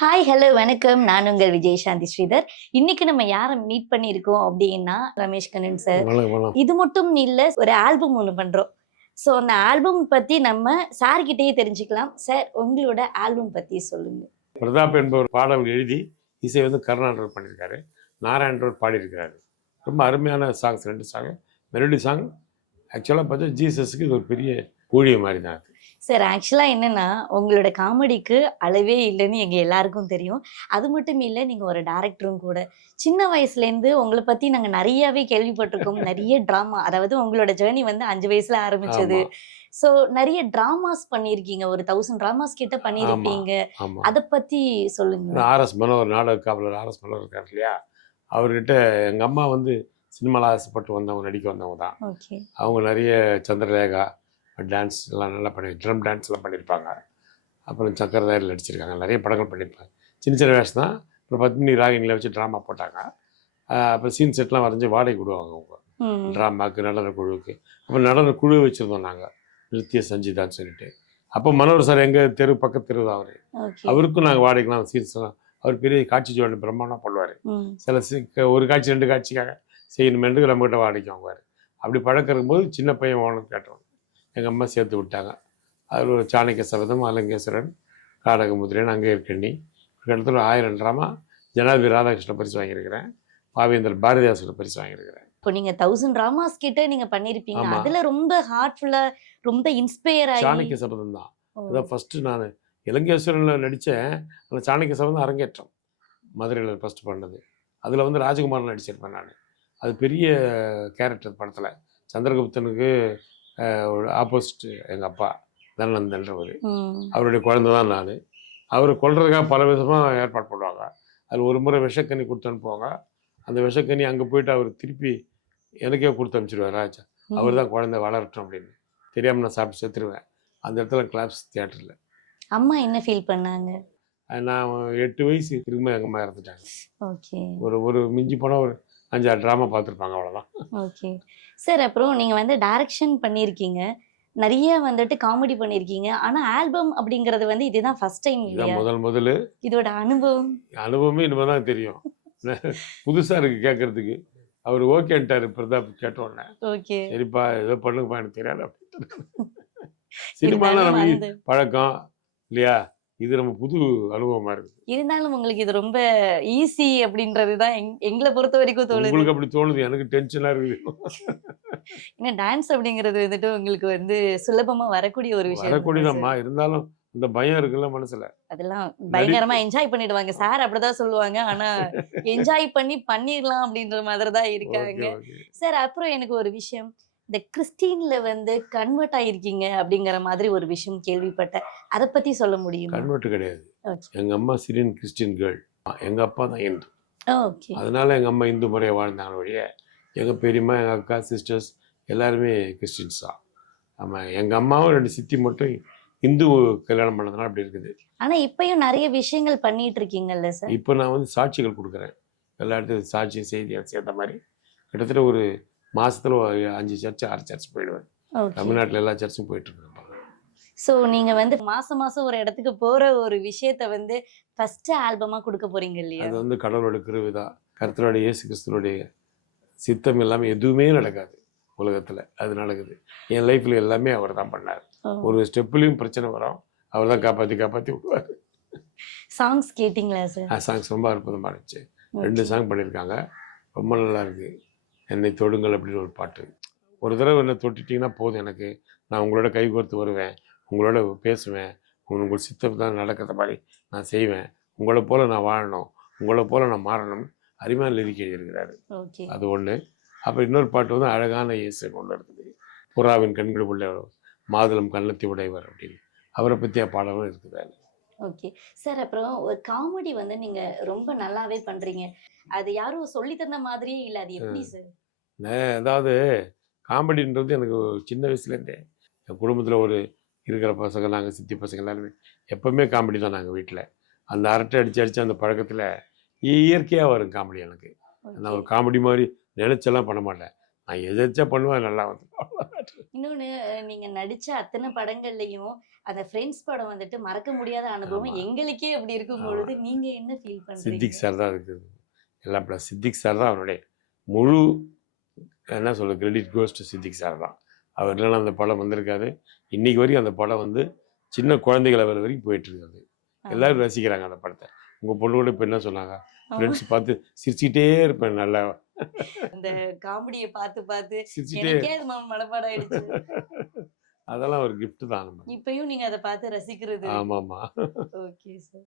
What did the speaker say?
Hi, hello, வணக்கம். நான் உங்கள் விஜயசாந்தி ஸ்ரீதர். இன்னைக்கு நம்ம யார மீட் பண்ணியிருக்கோம் அப்படின்னா, ரமேஷ் கண்ணன் சார். வணக்கம் வணக்கம். இது மட்டும் இல்ல, ஒரு ஆல்பம் ஒண்ணு பண்றோம். ஸோ அந்த ஆல்பம் பத்தி நம்ம சார் கிட்டயே தெரிஞ்சுக்கலாம். சார், உங்களோட ஆல்பம் பத்தி சொல்லுங்க. பிரதாப் என்பவர் பாடல் எழுதி இசை வந்து கருணாண்டவர் பண்ணியிருக்காரு. நாராயணவர் பாடியிருக்கிறாரு. ரொம்ப அருமையான சாங்ஸ், 2 சாங். Melody song. ஆக்சுவலாக பார்த்தா ஜீசஸுக்கு இது ஒரு பெரிய ஊழியம் மாதிரி தான் அது. சார், ஆக்சுவலா என்னன்னா, உங்களோட காமெடிக்கு அளவே இல்லைன்னு எங்க எல்லாருக்கும் தெரியும். அது மட்டும் இல்ல, நீங்க ஒரு டைரக்டரும் கூட. சின்ன வயசுலேருந்து உங்கள பத்தி நாங்க நெறையாவே கேள்விப்பட்டிருக்கோம். நெறைய ட்ராமா, அதாவது உங்களோட ஜர்னி வந்து 5 வயசுல ஆரம்பிச்சது. ஆமாம் ஸோ நெறைய ட்ராமாஸ் பண்ணியிருக்கீங்க. ஒரு 1000 ட்ராமாஸ் கிட்ட ஆமாம் பண்ணியிருப்பீங்க. ஆமாம். அத பத்தி சொல்லுங்க. ஆர்எஸ் மனோகர், நாடக காவலர் ஆர்எஸ் மனோகர் இருக்கார் இல்லையா, அவர்கிட்ட எங்கள் அம்மா வந்து சினிமாவில் ஆசைப்பட்டு வந்தவங்க, நடிக்க வந்தவங்க தான். ஓகே. அவங்க நிறைய சந்திரலேகா டான்ஸ் எல்லாம் நல்லா ட்ரம் டான்ஸ்லாம் பண்ணியிருப்பாங்க. அப்புறம் சக்கரதாரில் நடிச்சிருக்காங்க. நிறைய படங்கள் பண்ணியிருப்பாங்க. சின்ன சின்ன வேஷம் தான். அப்புறம் பத்மினி ராகினியில் வச்சு ட்ராமா போட்டாங்க. அப்புறம் சீன் செட்லாம் வரைஞ்சி வாடகை விடுவாங்க அவங்க ட்ராமாவுக்கு, நடன குழுவுக்கு. அப்புறம் நடன குழு வச்சுருந்தோம் நாங்கள், நிருத்திய சஞ்சிதான்னு சொல்லிட்டு. அப்போ மனோகர் சார் எங்கள் தெரு, பக்கத்து தெரு தான் அவர். அவருக்கும் நாங்கள் வாடகைலாம் சீன்ஸ்லாம் அவர் பெரிய காட்சி ஜோடி பிரம்மாண்டமாக பண்ணுவார். சில ஒரு காட்சி 2 காட்சிக்காக செய்யணுமென்று நம்மகிட்ட வாடகைக்கு வாங்குவார். அப்படி பழக்கம் போது சின்ன பையன் ஓனர் கேட்டோம். எங்கள் அம்மா சேர்த்து விட்டாங்க. அதில் ஒரு சாணக்கிய சபதம், அலங்கேஸ்வரன், காடகமுதிரன், அங்கே இருக்கண்ணி, இடத்துல 1000 ட்ராமா, ஜனாதிபதி ராதாகிருஷ்ண பரிசு வாங்கியிருக்கிறேன். பாவேந்தர் பாரதிதாசோட பரிசு வாங்கியிருக்கிறேன். இப்போ நீங்க 1000 ட்ராமாஸ் கிட்ட நீங்க பண்ணியிருப்பீங்க. ஆமா. அதுல ரொம்ப ஹார்ட்ஃபுல்லா, ரொம்ப இன்ஸ்பயர் ஆகி. சாணக்கிய சபதம் தான். அதான் ஃபஸ்ட்டு நான் இலங்கேஸ்வரனில் நடித்தேன். அந்த சாணக்கிய சபதம் அரங்கேற்றம் மதுரையில் ஃபஸ்ட்டு பண்ணது. அதில் வந்து ராஜகுமாரன் நடிச்சிருப்பேன் நான். அது பெரிய கேரக்டர் படத்தில். சந்திரகுப்தனுக்கு ஆப்போசிட் எங்கள் அப்பா தனநந்தன்றவர். அவருடைய குழந்தை தான் நான். அவரை கொல்றதுக்காக பல விதமாக ஏற்பாடு பண்ணுவாங்க. அதில் ஒரு முறை விஷக்கண்ணி கொடுத்து அனுப்புவாங்க. அந்த விஷக்கண்ணி அங்கே போயிட்டு அவர் திருப்பி எனக்கே கொடுத்து அனுப்பிச்சிடுவார். ராஜா அவர் தான் குழந்தை வளரட்டும் அப்படின்னு. தெரியாமல் நான் சாப்பிட்டு செத்துருவேன். அந்த இடத்துல கிளாப்ஸ் தியேட்டரில். அம்மா என்ன ஃபீல் பண்ணாங்க? நான் 8 வயசு திரும்ப எங்கள் அம்மா இறந்துட்டாங்க. ஓகே. ஒரு மிஞ்சி போனால் ஒரு 5-6 ட்ராமா பார்த்துருப்பாங்க, அவ்வளோதான். ஓகே. சார், அப்புறம் நீங்க வந்து டைரக்ஷன் பண்ணியிருக்கீங்க. நெறைய வந்துட்டு காமெடி பண்ணியிருக்கீங்க. ஆனா ஆல்பம் அப்படிங்கிறது வந்து இதுதான் ஃபர்ஸ்ட் டைம் இல்லையா? இதான் முதல். இதோட அனுபவம்? அனுபவமே இனிமேல் தான் தெரியும். புதுசாக இருக்குது கேட்குறதுக்கு. அவர் ஓகேன்ட்டார் பிரதாப் கேட்ட உடனே. ஓகே. சரிப்பா, ஏதோ பண்ணுங்கப்பா, எனக்கு தெரியாது அப்படின்ட்டு. சினிமாவில் நம்ம பழக்கம் இல்லையா, இது நம்ம புது அனுபவமாக இருக்குது. இருந்தாலும் உங்களுக்கு இது ரொம்ப ஈஸி அப்படின்றது தான் எங்களை பொறுத்த வரைக்கும் தோணுது. உங்களுக்கு அப்படி தோணுது, எனக்கு டென்ஷனாக இருக்குது. ஏன்னா டான்ஸ் அப்படிங்கிறது வந்துட்டு உங்களுக்கு வந்து சுலபமா வரக்கூடிய ஒரு விஷயம். வரக்கூடியதாம்மா, இருந்தாலும் இந்த பயம் இருக்குல்ல மனசுல. அதெல்லாம் பயங்கரமா என்ஜாய் பண்ணிடுவாங்க சார், அப்படிதான் சொல்லுவாங்க. ஆனா என்ஜாய் பண்ணிடலாம் அப்படின்ற மாதிரி தான் இருக்காங்க. சார், அப்புறம் எனக்கு ஒரு விஷயம், இந்த கிறிஸ்டின்ல வந்து கன்வெர்ட் ஆயிருக்கீங்க அப்படிங்கிற மாதிரி ஒரு விஷயம் கேள்விப்பட்டேன். அதை பத்தி சொல்ல முடியுமா? கன்வெர்ட் கிடையாது. எங்க அம்மா சிரியன் கிறிஸ்டின் கேர்ள், எங்க அப்பா தான் இந்து. ஓகே. அதனால எங்க அம்மா இந்து முறையை வாழ்ந்தாங்க வழிய, எங்க பெரியம்மா, எங்க அக்கா, சிஸ்டர்ஸ் எல்லாருமே கிறிஸ்டின்ஸ் தான். ஆமா, எங்க அம்மாவும் 2 சித்தி மட்டும் இந்து கல்யாணம் பண்ணதுனால அப்படி இருக்குது. ஆனா இப்பயும் நிறைய விஷயங்கள் பண்ணிட்டு இருக்கீங்கல்ல சார்? இப்போ நான் வந்து சாட்சிகள் கொடுக்குறேன். எல்லா இடத்துலையும் சாட்சி செய்தியை சேர்த்த மாதிரி கிட்டத்தட்ட ஒரு மாசத்துல 5 சர்ச் 6 சர்ச் போயிடுவேன். தமிழ்நாட்டில் எல்லா சர்ச்சும் போயிட்டு இருக்கேன். ஸோ நீங்க வந்து மாசம் ஒரு இடத்துக்கு போற ஒரு விஷயத்த வந்து ஃபர்ஸ்ட் ஆல்பமா கொடுக்க போறீங்க இல்லையா? அது வந்து கடவுளோட கிருவிதான். கர்த்தரோட இயேசு கிறிஸ்துவோடைய சித்தம் இல்லாமல் எதுவுமே நடக்காது உலகத்தில். அது நடக்குது. என் லைஃப்பில் எல்லாமே அவர் தான் பண்ணார். ஒரு ஸ்டெப்லையும் பிரச்சனை வரும், அவர் தான் காப்பாற்றி விடுவார். சாங்ஸ் கேட்டிங்களா சார்? சாங்ஸ் ரொம்ப அற்புதமாக இருந்துச்சு. 2 சாங் பண்ணியிருக்காங்க, ரொம்ப நல்லா இருக்குது. என்னை தொடுங்கள் அப்படின்னு ஒரு பாட்டு. ஒரு தடவை என்ன தொட்டுட்டிங்கன்னா போதும், எனக்கு நான் உங்களோட கை கோர்த்து வருவேன், உங்களோட பேசுவேன், உங்கள் சித்தம் தான் நடக்கிற மாதிரி நான் செய்வேன், உங்களை போல் நான் வாழணும், உங்களை போல் நான் மாறணும், அருமையான லிரிக் எழுதியிருக்கிறாரு. அது ஒன்று. அப்புறம் இன்னொரு பாட்டு வந்து அழகான இயேசு ஒன்று இருக்குது. புறாவின் கண்கள் உள்ள மாதுளம் கண்ணத்தி உடையவர் அப்படின்னு அவரை பற்றிய பாடலும் இருக்குது. ஓகே சார், அப்புறம் ஒரு காமெடி வந்து நீங்க ரொம்ப நல்லாவே பண்றீங்க. அது யாரும் சொல்லி தந்த மாதிரியே இல்லை, அது எப்படி சார்? அதாவது காமெடின்றது எனக்கு சின்ன வயசுலேருந்தே என் குடும்பத்தில் ஒரு இருக்கிற பசங்க, நாங்கள் சித்தி பசங்க எல்லாருமே எப்போவுமே காமெடி தான். நாங்கள் வீட்டில் அந்த அரட்டை அடித்து அந்த பழக்கத்தில் இயற்கையாக வரும் காமெடி எனக்கு. நான் ஒரு காமெடி மாதிரி நினைச்செல்லாம் பண்ண மாட்டேன். நான் எதாச்சும் பண்ணுவேன், நல்லா வந்து இன்னொன்னு நீங்க நடிச்ச அத்தனை படங்கள்லயும் அந்த ஃப்ரெண்ட்ஸ் படம் வந்துட்டு மறக்க முடியாத அனுபவம் ஆமா. எங்களுக்கே அப்படி இருக்கும் ஆமா. பொழுது நீங்க என்ன ஃபீல் பண்றீங்க? சித்திக் சார் தான் இருக்குது. எல்லா படம் சித்திக் சார் தான் அவருடைய முழு என்ன சொல்ல credit goes to Siddique sir தான். அவர் இல்லைன்னா அந்த படம் வந்திருக்காது. இன்னைக்கு வரைக்கும் அந்த படம் வந்து சின்ன குழந்தைகள் லெவல் வரைக்கும் போயிட்டு இருக்குது. எல்லாரும் ரசிக்கிறாங்க அந்த படத்தை. உங்க பொண்ணு கூட இப்போ என்ன சொன்னாங்க? ஃப்ரெண்ட்ஸ் பார்த்து சிரிச்சுக்கிட்டே இருப்பேன் நல்லா. அந்த காமெடிய பார்த்து பார்த்து சிரிச்சுட்டே எனக்கே அது மனப்பாடம் ஆயிடுச்சு. அதெல்லாம் ஒரு கிஃப்ட் தான் நம்ம. இப்பயும் நீங்க அத பார்த்து ரசிக்கிறது. ஆமாமா. Okay sir.